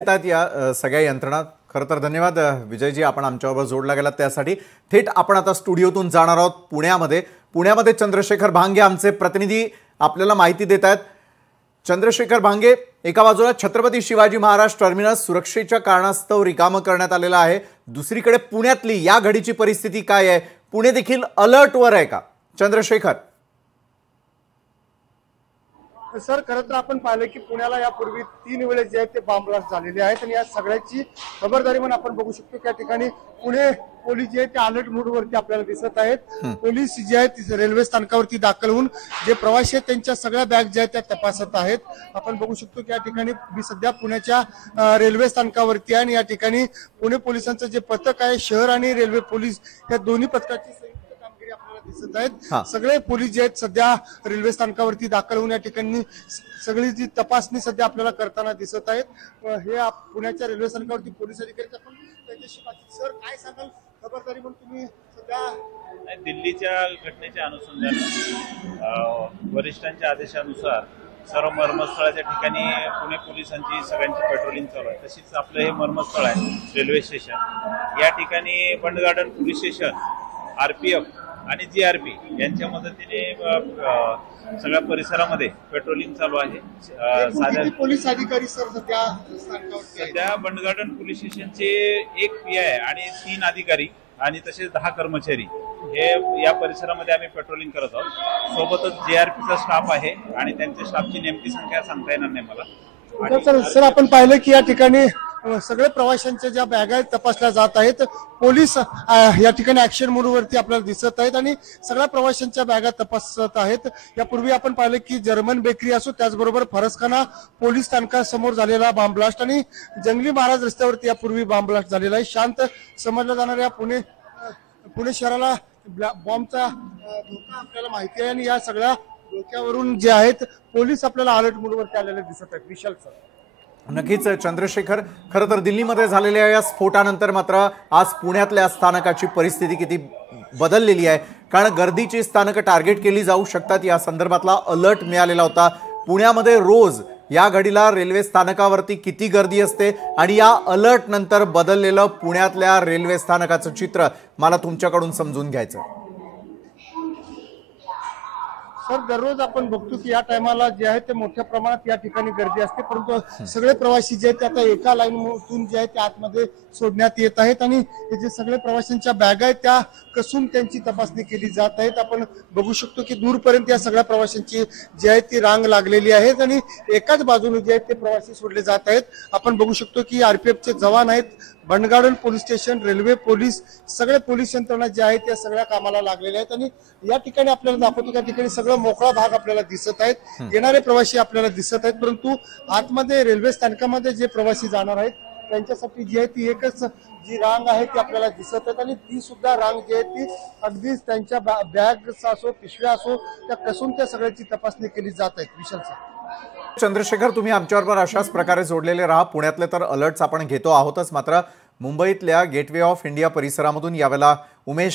येतात या सगळ्या यंत्रणा। खरं तर धन्यवाद विजयजी, आपण आमच्याबरोबर जोडला गेलात त्यासाठी। थेट आपण आता स्टुडिओतून जाणार आहोत पुण्यामध्ये चंद्रशेखर भांगे आमचे प्रतिनिधी आपल्याला माहिती देत आहेत। चंद्रशेखर भांगे, एका बाजूला छत्रपती शिवाजी महाराज टर्मिनस सुरक्षेच्या कारणास्तव रिकाम करण्यात आलेलं आहे, दुसरीकडे पुण्यातली या घडीची परिस्थिती काय आहे? पुणे देखील अलर्टवर आहे का? चंद्रशेखर सर, खरं तर आपण पाहिलं की पुण्याला यापूर्वी 3 वेळेस जे आहेत ते बॉम्ब ब्लास्ट झालेले आहेत आणि या सगळ्याची खबरदारी म्हणून आपण बघू शकतो त्या ठिकाणी पुणे पोलीस जे आहेत ते अलर्ट मोडवरती आपल्याला दिसत आहेत। पोलीस जे आहेत रेल्वे स्थानकावरती दाखल होऊन जे प्रवासी आहेत त्यांच्या सगळ्या बॅग ज्या आहेत त्या तपासत आहेत। आपण बघू शकतो की या ठिकाणी मी सध्या पुण्याच्या रेल्वे स्थानकावरती आहे आणि या ठिकाणी पुणे पोलिसांचं जे पथक आहे, शहर आणि रेल्वे पोलीस या दोन्ही पथकाची कामगिरी आपल्याला दिसत आहेत। सगळे पोलीस जे आहेत सध्या रेल्वे स्थानकावरती दाखल होऊन या ठिकाणी सगळी जी तपासणी सध्या आपल्याला करताना दिसत आहेत। हे पुण्याच्या रेल्वे स्थानकावरती पोलीस अधिकारी आपण त्यांच्याशी बातचीत। सर, काय सांगाल खबरदारी म्हणून तुम्ही सध्या दिल्लीच्या घटनेच्या अनुषंगाने वरिष्ठांच्या आदेशानुसार सर्व मर्मस्थळाच्या ठिकाणी पुणे पोलिसांची सगळ्यांची पेट्रोलिंग चालू आहे। तशीच आपलं हे मर्मस्थळ आहे रेल्वे स्टेशन, या ठिकाणी बंड गार्डन पोलीस स्टेशन, आरपीएफ आणि जीआरपी यांच्या मदतीने सगळ्या परिसरामध्ये पेट्रोलिंग चालू आहे। पोलीस अधिकारी सर सध्या बंड गार्डन पोलीस स्टेशनचे 1 पीआय आणि 3 अधिकारी आणि तसेच 10 कर्मचारी हे या परिसरामध्ये आम्ही पेट्रोलिंग करत आहोत। सोबतच जीआरपीचा स्टाफ आहे आणि त्यांच्या स्टाफची नेमकी संख्या सांगता येणार नाही मला। सर, आपण पाहिलं की या ठिकाणी सगळे प्रवाशांच्या ज्या बॅग आहेत तपासल्या जात आहेत। पोलीस या ठिकाणी ऍक्शन मोडवरती आपल्याला दिसत आहेत आणि सगळ्या प्रवाशांच्या बॅगा तपासत आहेत। यापूर्वी आपण पाहिलं की जर्मन बेकरी असो, त्याचबरोबर फरसखाना पोलीस स्थानकासमोर झालेला बॉम्ब ब्लास्ट आणि जंगली महाराज रस्त्यावरती यापूर्वी बॉम्ब ब्लास्ट झालेला आहे। शांत समजल्या जाणाऱ्या पुणे शहराला बॉम्बचा धोका आपल्याला माहिती आहे आणि या सगळ्या धोक्यावरून जे आहेत पोलीस आपल्याला अलर्ट मोडवरती आलेले दिसत आहेत। विशाल सर, नक्कीच चंद्रशेखर, खरं तर दिल्लीमध्ये झालेल्या या स्फोटानंतर मात्र आज पुण्यातल्या स्थानकाची परिस्थिती किती बदललेली आहे, कारण गर्दीची स्थानकं टार्गेट केली जाऊ शकतात या संदर्भातला अलर्ट मिळालेला होता। पुण्यामध्ये रोज या घडीला रेल्वे स्थानकावरती किती गर्दी असते आणि या अलर्ट नंतर बदललेलं पुण्यातल्या रेल्वे स्थानकाचं चित्र मला तुमच्याकडून समजून घ्यायचं। सर, दररोज आपण बघतो की या टायमाला जे आहे ते मोठ्या प्रमाणात या ठिकाणी गर्दी असते, परंतु सगळे प्रवासी जे आहेत ते आता एका लाईनतून जे आहे ते आतमध्ये सोडण्यात येत आहेत आणि हे जे सगळे प्रवाशांच्या बॅग आहेत त्या कसून त्यांची तपासणी केली जात आहेत। आपण बघू शकतो की दूरपर्यंत या सगळ्या प्रवाशांची जी आहे ती रांग लागलेली आहे आणि एकाच बाजूने जे आहेत ते प्रवासी सोडले जात आहेत। आपण बघू शकतो की आरपीएफचे जवान आहेत, बंड garden police station, railway police, सगळे पोलीस यंत्रणा ज्या आहेत त्या सगळ्या कामाला लागलेल्या आहेत आणि या ठिकाणी आपल्याला दाखवतो त्या ठिकाणी सगळं मोकळा भाग आपल्याला दिसत आहेत, येणारे प्रवासी आपल्याला दिसत आहेत, परंतु आतमध्ये रेल्वे स्थानकामध्ये जे प्रवासी जाणार आहेत त्यांच्यासाठी जी आहे ती एकच जी रांग आहे ती आपल्याला दिसत आहेत आणि ती सुद्धा रांग जी आहे ती अगदीच त्यांच्या बॅग असो, पिशव्या असो, त्या कसून त्या सगळ्याची तपासणी केली जात आहे। विशाल सर, चंद्रशेखर, तुम्ही आमच्याबरोबर अशाच प्रकारे जोडलेले राहा। पुण्यातले तर अलर्ट्स आपण घेतो आहोतच, मात्र मुंबईतल्या गेटवे ऑफ इंडिया परिसरामधून यावेळेला उमेश